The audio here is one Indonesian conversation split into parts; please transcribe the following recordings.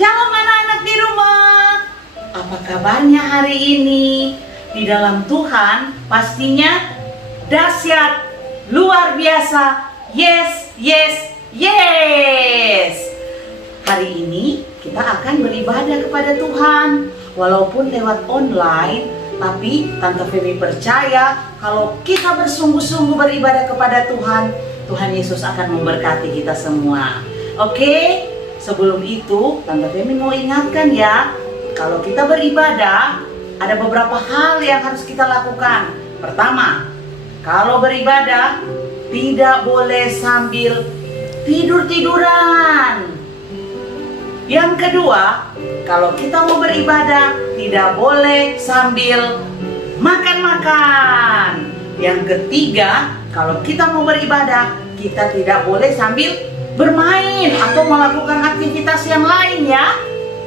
Shalom anak-anak di rumah. Apa kabarnya hari ini? Di dalam Tuhan pastinya dahsyat, luar biasa. Yes, yes, yes. Hari ini kita akan beribadah kepada Tuhan. Walaupun lewat online, tapi Tante Femi percaya kalau kita bersungguh-sungguh beribadah kepada Tuhan, Tuhan Yesus akan memberkati kita semua. Oke? Sebelum itu, Tante Femi mau ingatkan ya, kalau kita beribadah, ada beberapa hal yang harus kita lakukan. Pertama, kalau beribadah, tidak boleh sambil tidur-tiduran. Yang kedua, kalau kita mau beribadah, tidak boleh sambil makan-makan. Yang ketiga, kalau kita mau beribadah, kita tidak boleh sambil bermain atau melakukan aktivitas yang lain ya.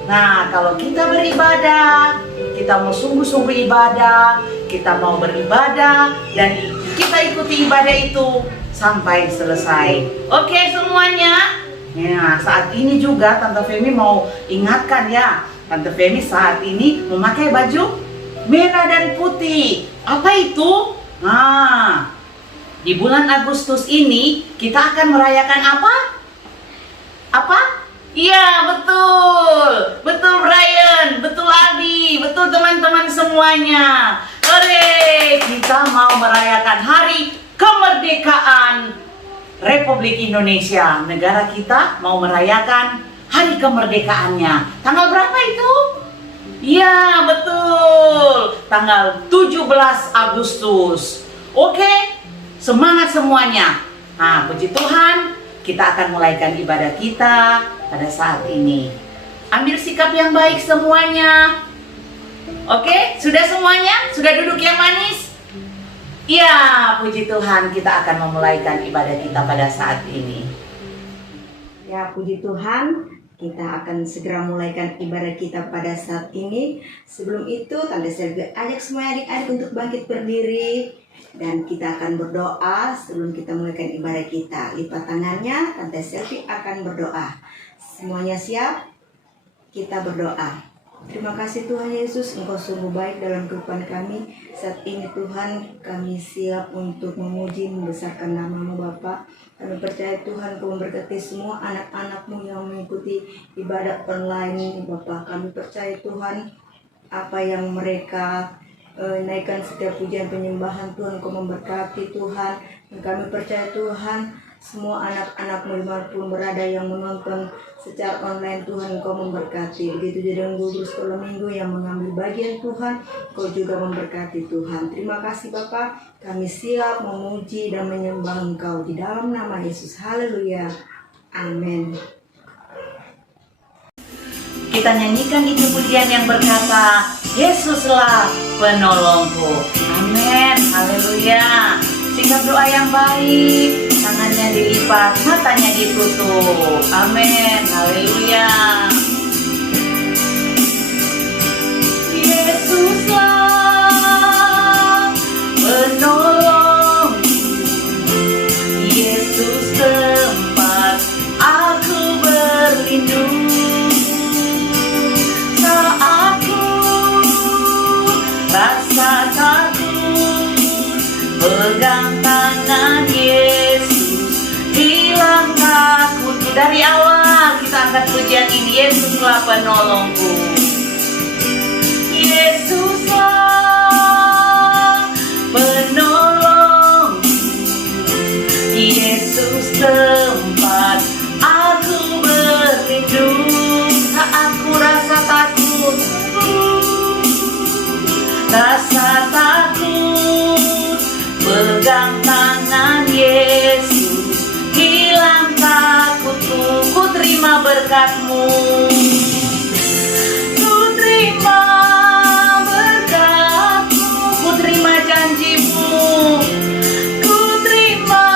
Nah, kalau kita beribadah, kita mau sungguh-sungguh ibadah, kita mau beribadah dan kita ikuti ibadah itu sampai selesai. Oke semuanya? Nah, saat ini juga Tante Femi mau ingatkan ya, Tante Femi saat ini memakai baju merah dan putih. Apa itu? Nah, di bulan Agustus ini kita akan merayakan apa? Apa? Iya, betul. Betul Brian, betul Adi, betul teman-teman semuanya. Hore, kita mau merayakan hari kemerdekaan Republik Indonesia. Negara kita mau merayakan hari kemerdekaannya. Tanggal berapa itu? Iya, betul. Tanggal 17 Agustus. Oke, semangat semuanya. Nah, puji Tuhan, kita akan mulaikan ibadah kita pada saat ini. Ambil sikap yang baik semuanya. Oke, sudah semuanya? Sudah duduk yang manis? Ya, puji Tuhan, kita akan memulaikan ibadah kita pada saat ini. Ya, puji Tuhan, kita akan segera mulaikan ibadah kita pada saat ini. Sebelum itu, Tante Selvi ajak semua adik-adik untuk bangkit berdiri. Dan kita akan berdoa sebelum kita mulaikan ibadah kita. Lipat tangannya, Tante Selvi akan berdoa. Semuanya siap? Kita berdoa. Terima kasih Tuhan Yesus, Engkau sungguh baik dalam kehidupan kami. Saat ini Tuhan, kami siap untuk memuji, membesarkan nama-Mu Bapa. Kami percaya Tuhan, Kau memberkati semua anak-anak-Mu yang mengikuti ibadah online ini Bapa. Kami percaya Tuhan, apa yang mereka naikkan setiap pujian penyembahan Tuhan, Kau memberkati Tuhan. Dan kami percaya Tuhan, semua anak-anak-Mu dimanapun berada yang menonton secara online Tuhan, Kau memberkati. Begitu juga dengan guru sekolah minggu yang mengambil bagian Tuhan, Kau juga memberkati Tuhan. Terima kasih Bapa, kami siap memuji dan menyembah Engkau di dalam nama Yesus. Haleluya, amin. Kita nyanyikan itu pujian yang berkata, Yesuslah penolongku. Amin, haleluya. Sikap doa yang baik, tangannya dilipat, matanya ditutup. Amin, haleluya. Yesuslah penolongku, Yesus tempat aku berlindung. Rasa takut, pegang tangan Yesus, hilang takut. Dari awal kita angkat pujian ini, Yesuslah penolongku. Yesuslah penolongku, Yesus tempat aku berlindung. Saat aku rasa takut, rasa takut, pegang tangan Yesus, hilang takutku. Ku terima berkat-Mu, ku terima berkat-Mu, ku terima janji-Mu, ku terima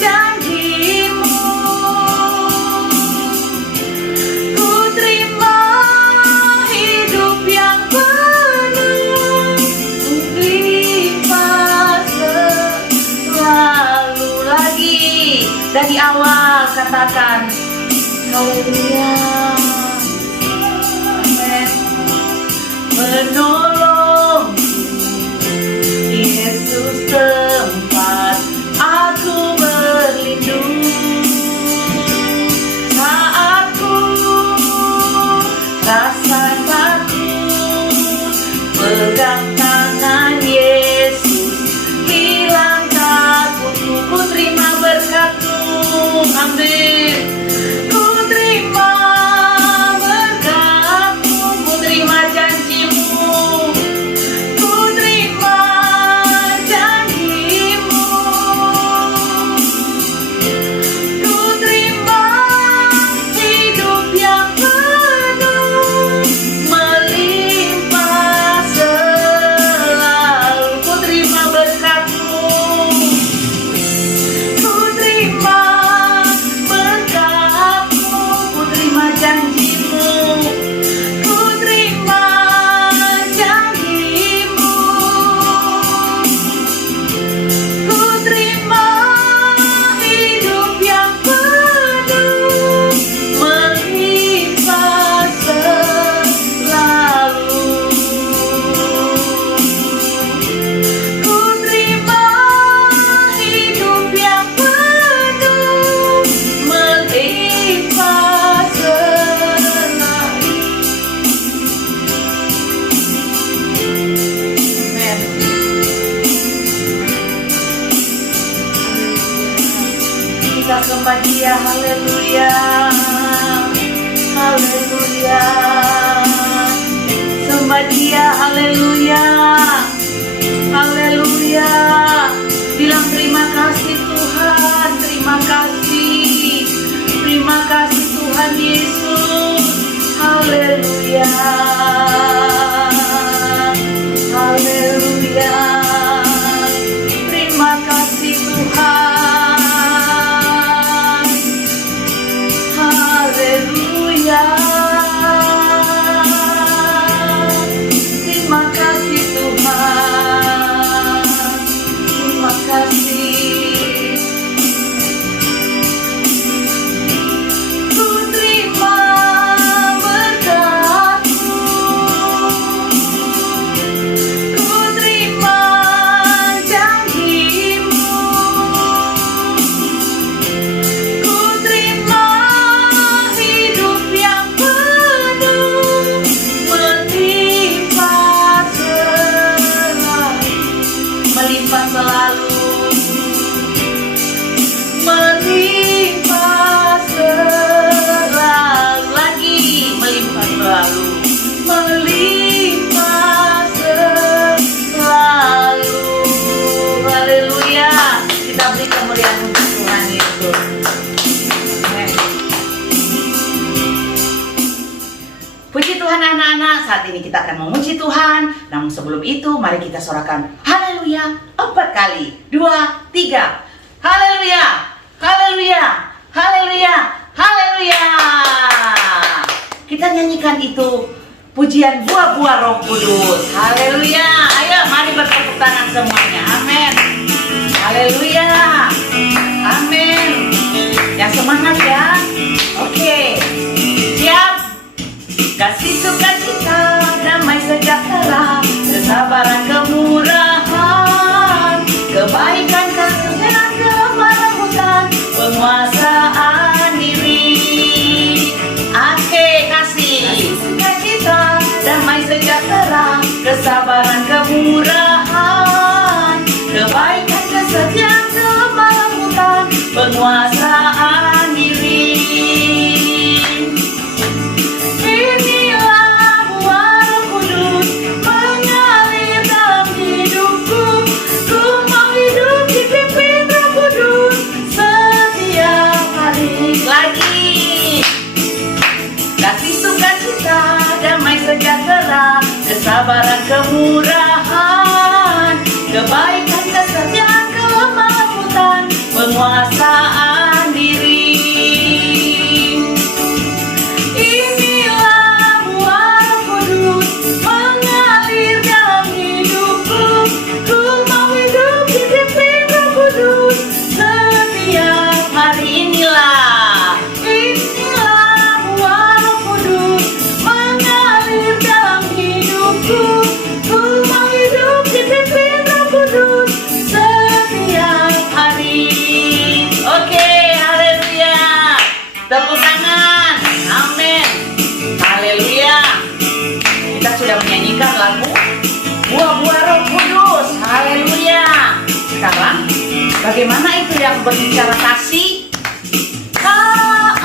janji-Mu, ku terima hidup yang dari awal katakan haleluya. penolong. Yesus tempat aku berlindung. Saat ku rasa takut, pegang tangan Yesus, hilang takutku. Ku terima berkat-Mu, amin. Ku terima berkat-Mu, ku terima janji-Mu, ku terima janji-Mu, ku terima hidup yang penuh melimpah selalu. Ku terima berkat-Mu, ku terima berkat-Mu, ku terima janji-Mu, ku terima janji-Mu, ku terima hidup yang penuh melimpah selalu. Ku terima hidup yang penuh melimpah selalu. Amen. Kita sembah Dia, haleluya, haleluya. Sembah Dia, haleluya, haleluya. Bilang terima kasih Tuhan, terima kasih, terima kasih Tuhan Yesus, haleluya, haleluya. Terima kasih Tuhan, haleluya. Terima kasih Tuhan, terima kasih. Ku terima berkat-Mu, ku terima janji-Mu, ku terima hidup yang penuh melimpah selalu, melimpah selalu, melimpah selalu, lagi melimpah selalu, melimpah selalu. Haleluya. Kita beri kemuliaan untuk Tuhan Yesus. Amen. Puji Tuhan anak-anak, saat ini kita akan memuji Tuhan. Namun sebelum itu mari kita sorakan haleluya 4 kali. 2, 3. Haleluya, haleluya, haleluya, haleluya. Kita nyanyikan itu pujian buah-buah Roh Kudus. Haleluya. Ayo mari bertepuk tangan semuanya. Amin. Haleluya. Amin. Yang semangat ya. Oke. Siap. Kasih sukacita, damai sejahtera, kesabaran, kemurahan, kebaikan, kesucian, kelembutan, penguasaan diri. Oke, kasih sukacita, damai sejahtera, kesabaran, kemurahan, kebaikan, kesetiaan, kelembutan, penguasaan diri. Inilah buah Roh Kudus mengalir dalam hidupku. Ku mau hidup dipimpin Roh Kudus setiap hari. Lagi. Kasih sukacita, damai sejahtera, kesabaran, kemurahan, kebaikan, kesetiaan, kelembutan, penguasaan diri. Inilah buah Roh Kudus mengalir dalam hidupku. Ku mau hidup dipimpin Roh Kudus setiap hari. Inilah buah Roh Kudus mengalir dalam hidupku. sekarang, bagaimana itu yang berbicara kasih? K-A-S-I-H,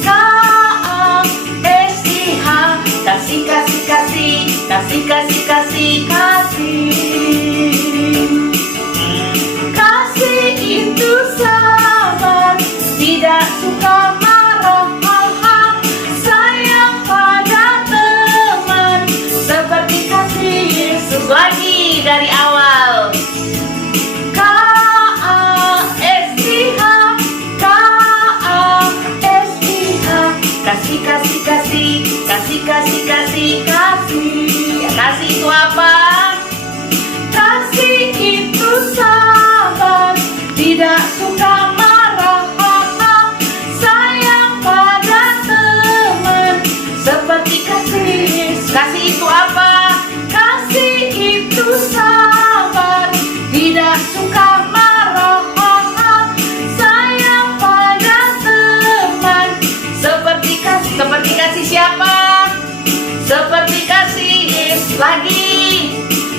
K-A-S-I-H, kasih, kasih, kasih, kasih, kasih, kasih, kasih. Kasih itu sabar, tidak suka marah, sayang pada teman, seperti kasih Yesus. Lagi dari awal. K-A-S-I-H, K-A-S-I-H, kasih, kasih, kasih, kasih, kasih, kasih, kasih. Ya, kasih itu apa? Kasih itu sabar, tidak suka marah, sayang pada teman, seperti kasih Yesus. Kasih itu apa? Kasih itu sabar, tidak suka marah, sayang pada teman, seperti kasih siapa? Seperti kasih Yesus. Lagi,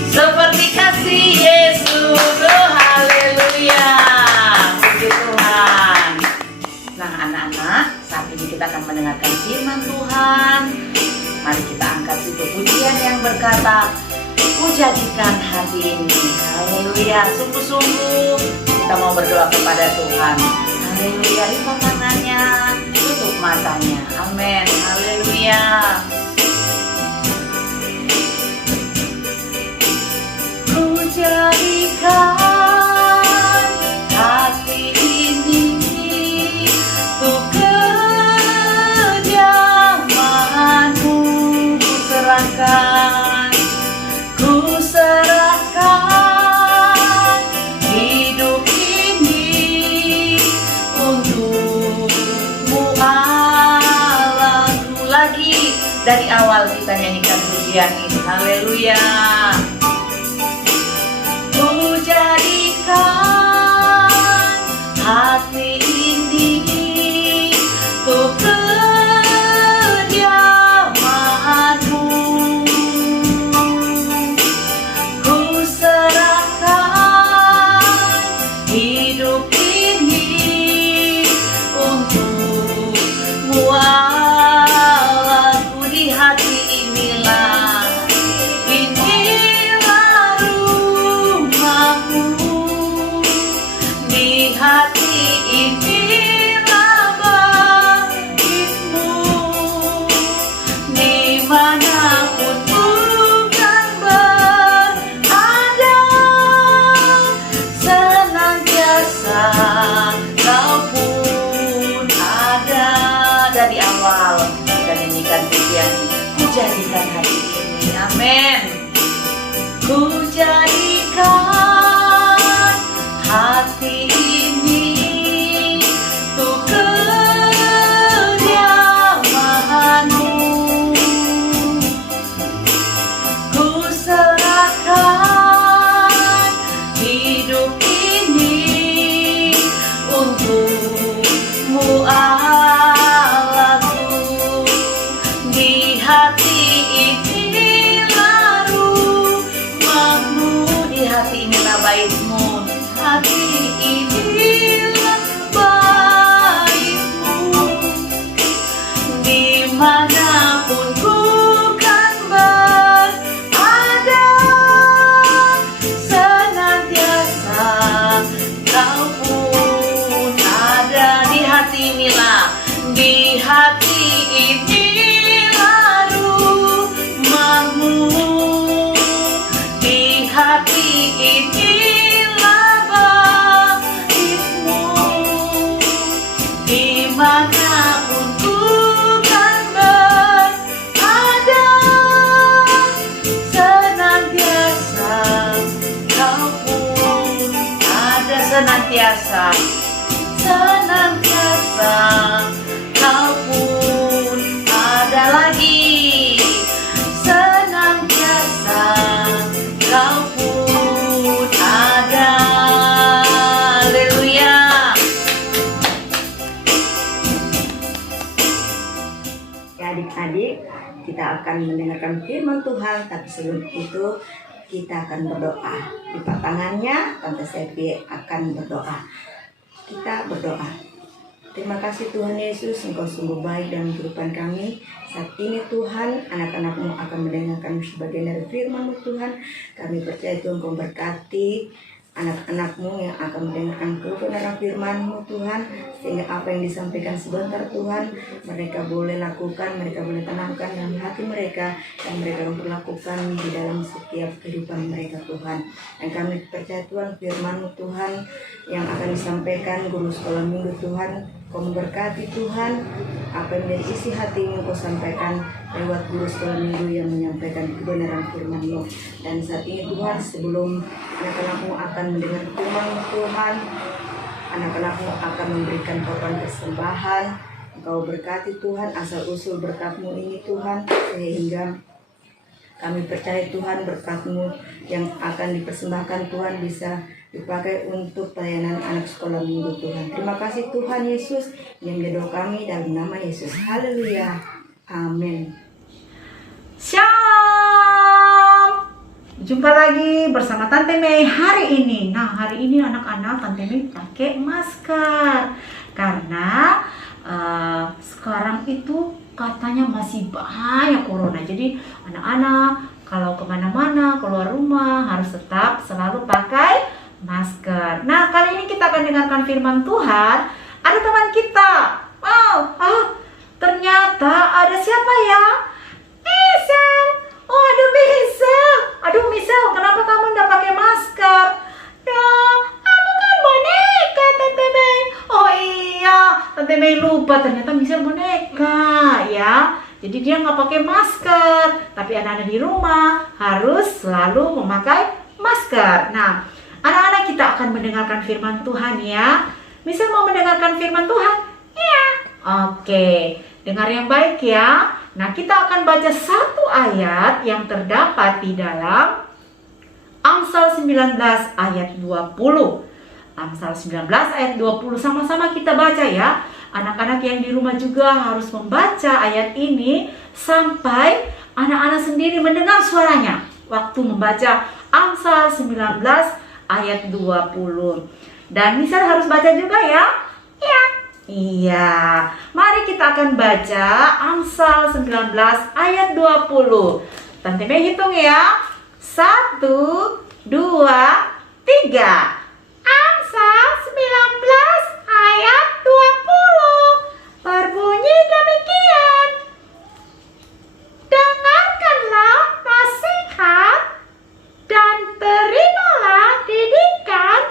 seperti kasih Yesus. Oh, haleluya. Puji Tuhan. Nah, anak-anak, saat ini kita akan mendengarkan firman Tuhan. Mari kita angkat situ pujian yang berkata, "Ku jadikan hati ini." Haleluya. Sungguh-sungguh kita mau berdoa kepada Tuhan. Haleluya. Lipat tangannya, tutup matanya. Amin. Haleluya. Ku jadikan hati ini untuk kediaman-Mu. Ku serahkan hidup ini untuk-Mu, Allahku. Lagi dari awal kita nyanyikan pujian ini. Haleluya. Ku jadikan hati ini untuk kediaman-Mu. Ku serahkan hidup ini untuk-Mu, Allahku. Di hati inilah, inilah rumahmu. Di hati inilah baitmu. Dimanapun bukan berada, senantiasa Kau pun ada. Dari awal kita nyanyikan pujian, ku jadikan hati ini. Amin. Ku jadikan hati ini untuk kediaman-Mu. Ku serahkan hidup ini untuk-Mu, Allahku. Di hati inilah rumah-Mu. Di hati inilah bait-Mu. Hati inilah bait-Mu. Dimanapun ku kan berada, senantiasa Kau pun ada. Di hati inilah, di hati inilah rumah-Mu. Di hati inilah bait-Mu. Dimanapun ku kan berada, senantiasa Kau pun ada. Senantiasa, senantiasa Kau pun ada. Lagi, senantiasa Kau pun ada. Haleluya. Ya, adik-adik, kita akan mendengarkan firman Tuhan, tapi sebelum itu kita akan berdoa. Lipat tangannya, Tante Selvi akan berdoa. Kita berdoa. Terima kasih Tuhan Yesus, Engkau sungguh baik dalam kehidupan kami. Saat ini Tuhan, anak-anak-Mu akan mendengarkan sebagian dari firman-Mu Tuhan. Kami percaya Tuhan Engkau berkati anak-anak-Mu yang akan mendengarkan kebenaran firman-Mu Tuhan, sehingga apa yang disampaikan sebentar Tuhan, mereka boleh lakukan, mereka boleh tanamkan dalam hati mereka, dan mereka memperlakukan di dalam setiap kehidupan mereka Tuhan. Dan kami percaya Tuhan firman-Mu Tuhan yang akan disampaikan guru sekolah minggu Tuhan, Kau memberkati Tuhan, apa yang menjadi isi hati-Mu Kau sampaikan lewat guru sekolah minggu yang menyampaikan kebenaran firman-Mu. Dan saat ini Tuhan, sebelum anak-anak-Mu akan mendengar firman-Mu Tuhan, anak-anak-Mu akan memberikan korban persembahan. Engkau berkati Tuhan asal usul berkat-Mu ini Tuhan, sehingga kami percaya Tuhan berkat-Mu yang akan dipersembahkan Tuhan bisa dipakai untuk pelayanan anak sekolah minggu Tuhan. Terima kasih Tuhan Yesus yang menjadi kami dalam nama Yesus. Haleluya. Amin. Shalom. Jumpa lagi bersama Tante Mei hari ini. Nah, hari ini anak-anak Tante Mei pakai masker karena sekarang itu katanya masih banyak corona. Jadi anak-anak kalau kemana-mana, keluar rumah harus tetap selalu pakai masker. Nah, kali ini kita akan dengarkan firman Tuhan. Ada teman kita. Wow, ternyata ada siapa ya? Misel. Oh, aduh Misel. Aduh Misel, kenapa kamu nggak pakai masker? Ya, aku kan boneka, Tante Mei. Oh iya, Tante Mei lupa ternyata Misel boneka ya. Jadi dia nggak pakai masker. Tapi anak-anak di rumah harus selalu memakai masker. Nah, anak-anak kita akan mendengarkan firman Tuhan ya. Misal mau mendengarkan firman Tuhan? Iya. Oke, dengar yang baik ya. Nah, kita akan baca satu ayat yang terdapat di dalam Amsal 19 ayat 20. Amsal 19 ayat 20, sama-sama kita baca ya. Anak-anak yang di rumah juga harus membaca ayat ini sampai anak-anak sendiri mendengar suaranya waktu membaca Amsal 19 ayat 20. Dan Misal harus baca juga ya? Iya. Iya. Mari kita akan baca Amsal 19 ayat 20. Tante Mei hitung ya. 1, 2, 3. Amsal 19 ayat 20. Berbunyi demikian. Dengarkanlah nasihat dan terimalah didikan,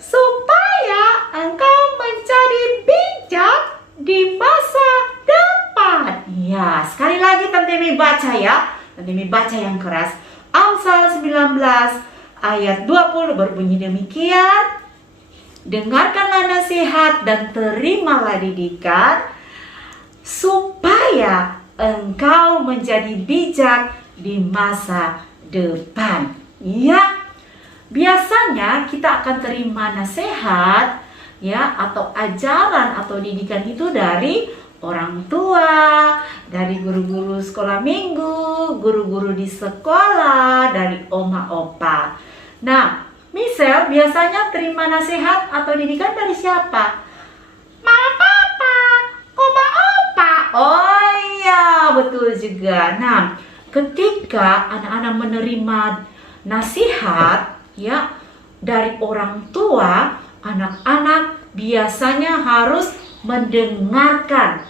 supaya engkau menjadi bijak di masa depan. Ya, sekali lagi Tante Mei baca ya. Tante Mei baca yang keras. Amsal 19 ayat 20 berbunyi demikian. Dengarkanlah nasihat dan terimalah didikan, supaya engkau menjadi bijak di masa depan. Ya, biasanya kita akan terima nasihat ya, atau ajaran atau didikan itu dari orang tua, dari guru-guru sekolah minggu, guru-guru di sekolah, dari oma opa. Nah, Misel biasanya terima nasihat atau didikan dari siapa? Mama papa, oma opa. Oh iya, betul juga. Nah, ketika anak-anak menerima nasihat ya dari orang tua, anak-anak biasanya harus mendengarkan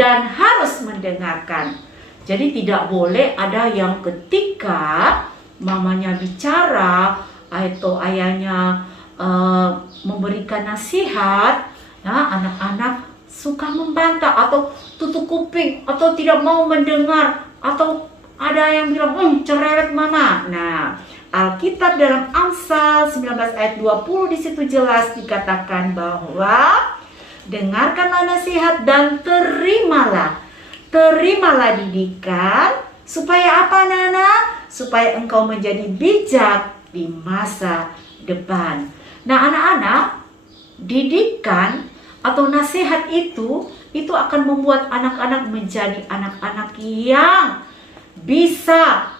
dan harus mendengarkan. Jadi tidak boleh ada yang ketika mamanya bicara atau ayahnya memberikan nasihat, nah anak-anak suka membantah atau tutup kuping atau tidak mau mendengar, atau ada yang bilang cerewet mama. Nah, Alkitab dalam Amsal 19 ayat 20 di situ jelas dikatakan bahwa dengarkanlah nasihat dan terimalah didikan, supaya apa Nana? Supaya engkau menjadi bijak di masa depan. Nah anak-anak, didikan atau nasihat itu akan membuat anak-anak menjadi anak-anak yang bisa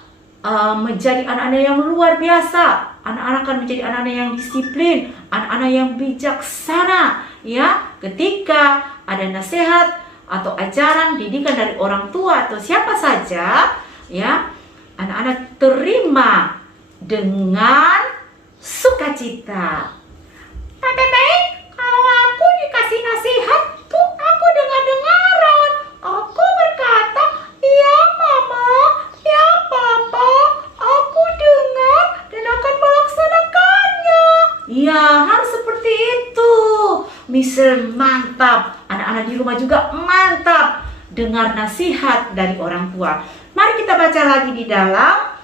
menjadi anak-anak yang luar biasa. Anak-anak akan menjadi anak-anak yang disiplin, anak-anak yang bijaksana, ya. Ketika ada nasihat atau ajaran didikan dari orang tua atau siapa saja, ya, anak-anak terima dengan sukacita. Tante Mei, kalau aku dikasih nasihat tuh aku dengar-dengaran. Aku berkata, ya mama, ya papa, aku dengar dan akan melaksanakannya. Ya, harus seperti itu. Misal mantap. Anak-anak di rumah juga mantap dengar nasihat dari orang tua. Mari kita baca lagi di dalam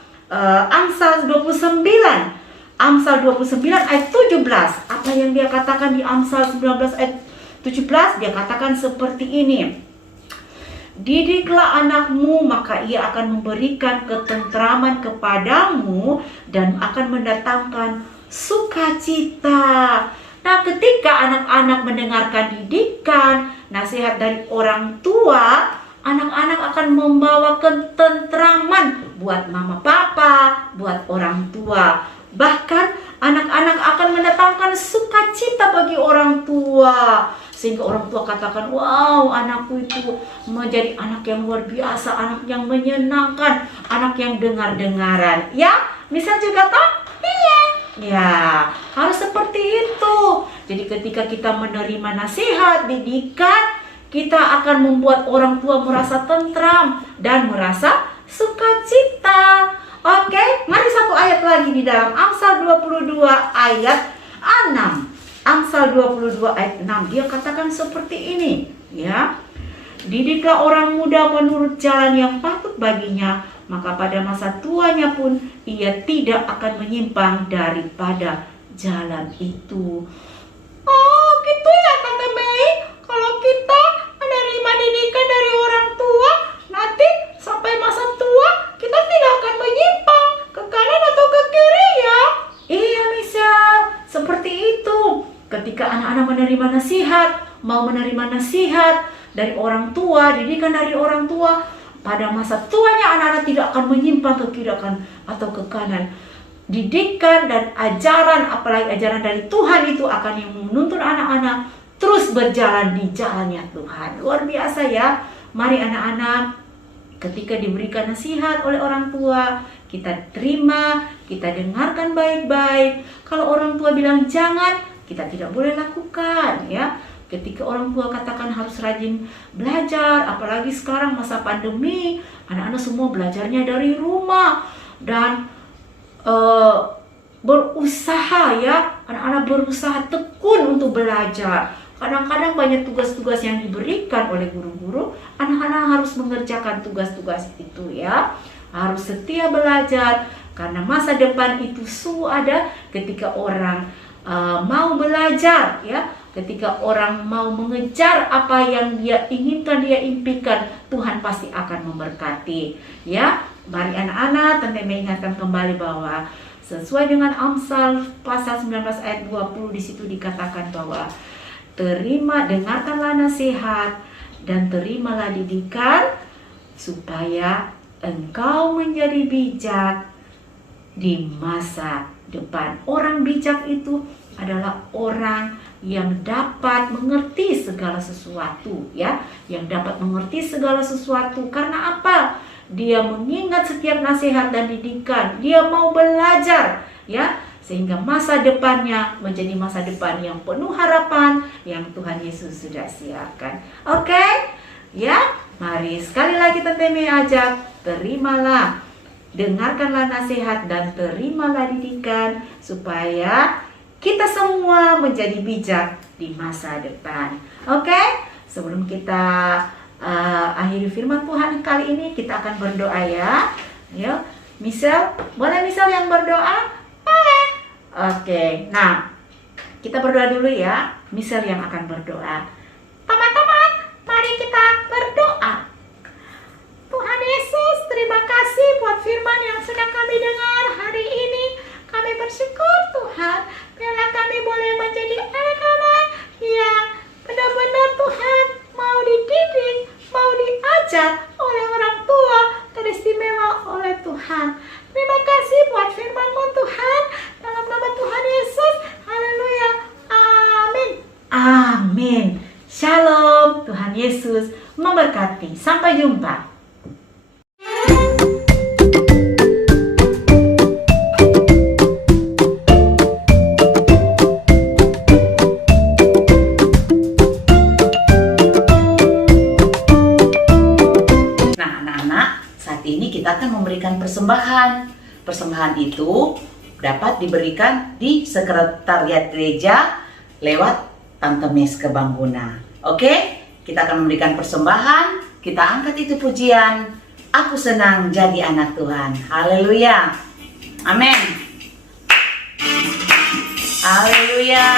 Amsal 29. Amsal 29 ayat 17. Apa yang dia katakan di Amsal 19 ayat 17? Dia katakan seperti ini. Didiklah anakmu, maka ia akan memberikan ketentraman kepadamu dan akan mendatangkan sukacita. Nah, ketika anak-anak mendengarkan didikan, nasihat dari orang tua, anak-anak akan membawa ketentraman buat mama papa, buat orang tua. Bahkan anak-anak akan mendatangkan sukacita bagi orang tua. Sehingga orang tua katakan, wow, anakku itu menjadi anak yang luar biasa, anak yang menyenangkan, anak yang dengar-dengaran. Ya, misal juga toh? Iya. Ya, harus seperti itu. Jadi ketika kita menerima nasihat, didikan, kita akan membuat orang tua merasa tentram dan merasa sukacita. Oke, mari satu ayat lagi di dalam Amsal 22 ayat 6. Amsal 22 ayat 6, dia katakan seperti ini, ya. Didiklah orang muda menurut jalan yang patut baginya, maka pada masa tuanya pun ia tidak akan menyimpang daripada jalan itu. Oh, gitu ya Tante Mei. Kalau kita menerima didikan dari orang tua, nanti sampai masa tua kita tidak akan menyimpang ke kanan atau ke kiri, ya. Iya, misal seperti itu. Ketika anak-anak menerima nasihat, mau menerima nasihat dari orang tua, didikan dari orang tua, pada masa tuanya anak-anak tidak akan menyimpang ke kiri atau ke kanan. Didikan dan ajaran, apalagi ajaran dari Tuhan itu akan yang menuntun anak-anak terus berjalan di jalannya Tuhan. Luar biasa ya. Mari anak-anak, ketika diberikan nasihat oleh orang tua, kita terima, kita dengarkan baik-baik. Kalau orang tua bilang jangan, kita tidak boleh lakukan, ya. Ketika orang tua katakan harus rajin belajar, apalagi sekarang masa pandemi, anak-anak semua belajarnya dari rumah dan berusaha, ya. Anak-anak berusaha tekun untuk belajar. Kadang-kadang banyak tugas-tugas yang diberikan oleh guru-guru, anak-anak harus mengerjakan tugas-tugas itu, ya. Harus setia belajar karena masa depan itu ada ketika orang mau belajar, ya. Ketika orang mau mengejar apa yang dia inginkan, dia impikan, Tuhan pasti akan memberkati, ya. Mari anak-anak, Tante mengingatkan kembali bahwa sesuai dengan Amsal pasal 19 ayat 20, di situ dikatakan bahwa dengarkanlah nasihat dan terimalah didikan supaya engkau menjadi bijak di masa depan. Orang bijak itu adalah orang yang dapat mengerti segala sesuatu, ya, yang dapat mengerti segala sesuatu. Karena apa? Dia mengingat setiap nasihat dan didikan. Dia mau belajar, ya, sehingga masa depannya menjadi masa depan yang penuh harapan yang Tuhan Yesus sudah siapkan. Oke? Ya, mari sekali lagi Tante Mei ajak, terimalah, dengarkanlah nasihat dan terimalah didikan supaya kita semua menjadi bijak di masa depan. Oke? Sebelum kita akhiri firman Tuhan kali ini, kita akan berdoa, ya. Yuk, Misal, boleh Misal yang berdoa? Boleh. Oke, nah kita berdoa dulu ya. Misal yang akan berdoa. Teman-teman, mari kita berdoa. Tuhan Yesus, terima kasih buat firman yang sudah kami dengar hari ini. Kami bersyukur Tuhan, biarlah kami boleh menjadi anak-anak yang benar-benar Tuhan mau dididik, mau diajar oleh orang tua, teristimewa oleh Tuhan. Amin. Shalom, Tuhan Yesus memberkati. Sampai jumpa. Nah, anak-anak, saat ini kita akan memberikan persembahan. Persembahan itu dapat diberikan di sekretariat gereja lewat Tante Meske Bangguna. Oke, kita akan memberikan persembahan. Kita angkat itu pujian. Aku senang jadi anak Tuhan. Haleluya. Amin. Haleluya.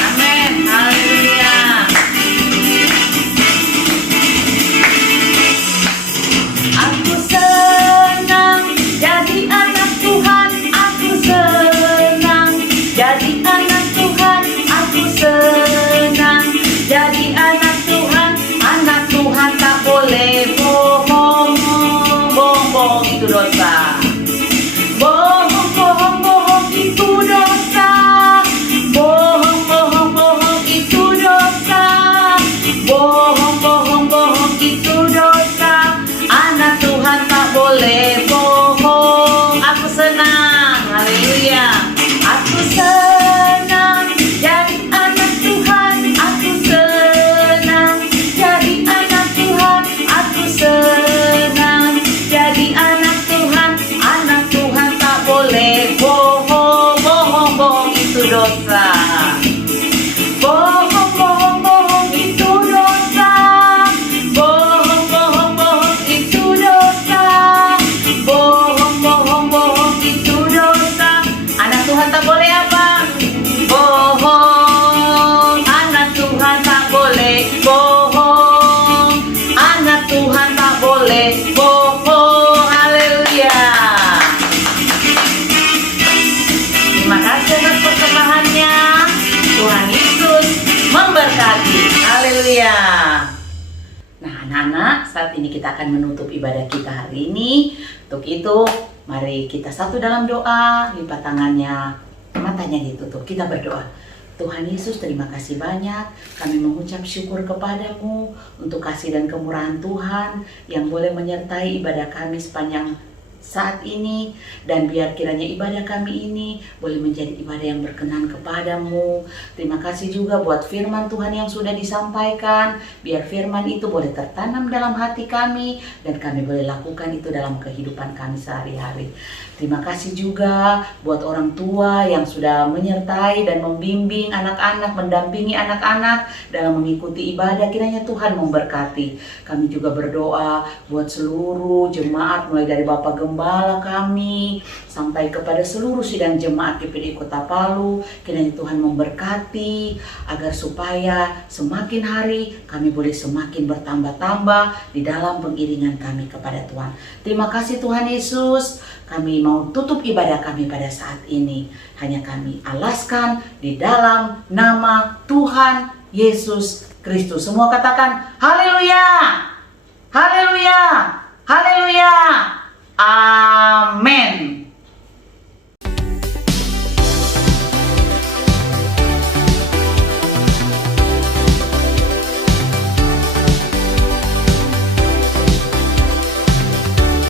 Amin. Haleluya. Aku senang jadi anak Tuhan. Aku senang jadi anak Tuhan. Aku senang jadi anak Tuhan. Anak Tuhan tak boleh bohong. Bohong itu dosa. Bohong itu dosa. Bohong itu dosa. Bohong itu dosa. Anak Tuhan tak boleh bohong. Aku senang, haleluya. Aku senang jadi anak Tuhan. Aku senang jadi anak Tuhan. Aku senang jadi anak Tuhan. Anak Tuhan tak boleh bohong. Bohong itu dosa. Bohong itu dosa. Bohong itu dosa. Bohong itu dosa. Anak Tuhan tak boleh apa? Bohong. Anak Tuhan tak boleh bohong. Anak Tuhan tak boleh bohong. Haleluya. Terima kasih atas persembahannya. Tuhan Yesus memberkati. Haleluya. Nah, anak-anak, saat ini kita akan menutup ibadah kita hari ini. Untuk itu, mari kita satu dalam doa, lipat tangannya, matanya ditutup. Kita berdoa. Tuhan Yesus, terima kasih banyak. Kami mengucap syukur kepadamu untuk kasih dan kemurahan Tuhan yang boleh menyertai ibadah kami sepanjang saat ini, dan biar kiranya ibadah kami ini boleh menjadi ibadah yang berkenan kepadamu. Terima kasih juga buat firman Tuhan yang sudah disampaikan, biar firman itu boleh tertanam dalam hati kami dan kami boleh lakukan itu dalam kehidupan kami sehari-hari. Terima kasih juga buat orang tua yang sudah menyertai dan membimbing anak-anak, mendampingi anak-anak dalam mengikuti ibadah. Kiranya Tuhan memberkati. Kami juga berdoa buat seluruh jemaat, mulai dari Bapak Gembala kami sampai kepada seluruh sidang jemaat GPD Kota Palu. Kiranya Tuhan memberkati agar supaya semakin hari kami boleh semakin bertambah-tambah di dalam pengiringan kami kepada Tuhan. Terima kasih Tuhan Yesus. Kami mau tutup ibadah kami pada saat ini. Hanya kami alaskan di dalam nama Tuhan Yesus Kristus. Semua katakan haleluya. Haleluya. Haleluya.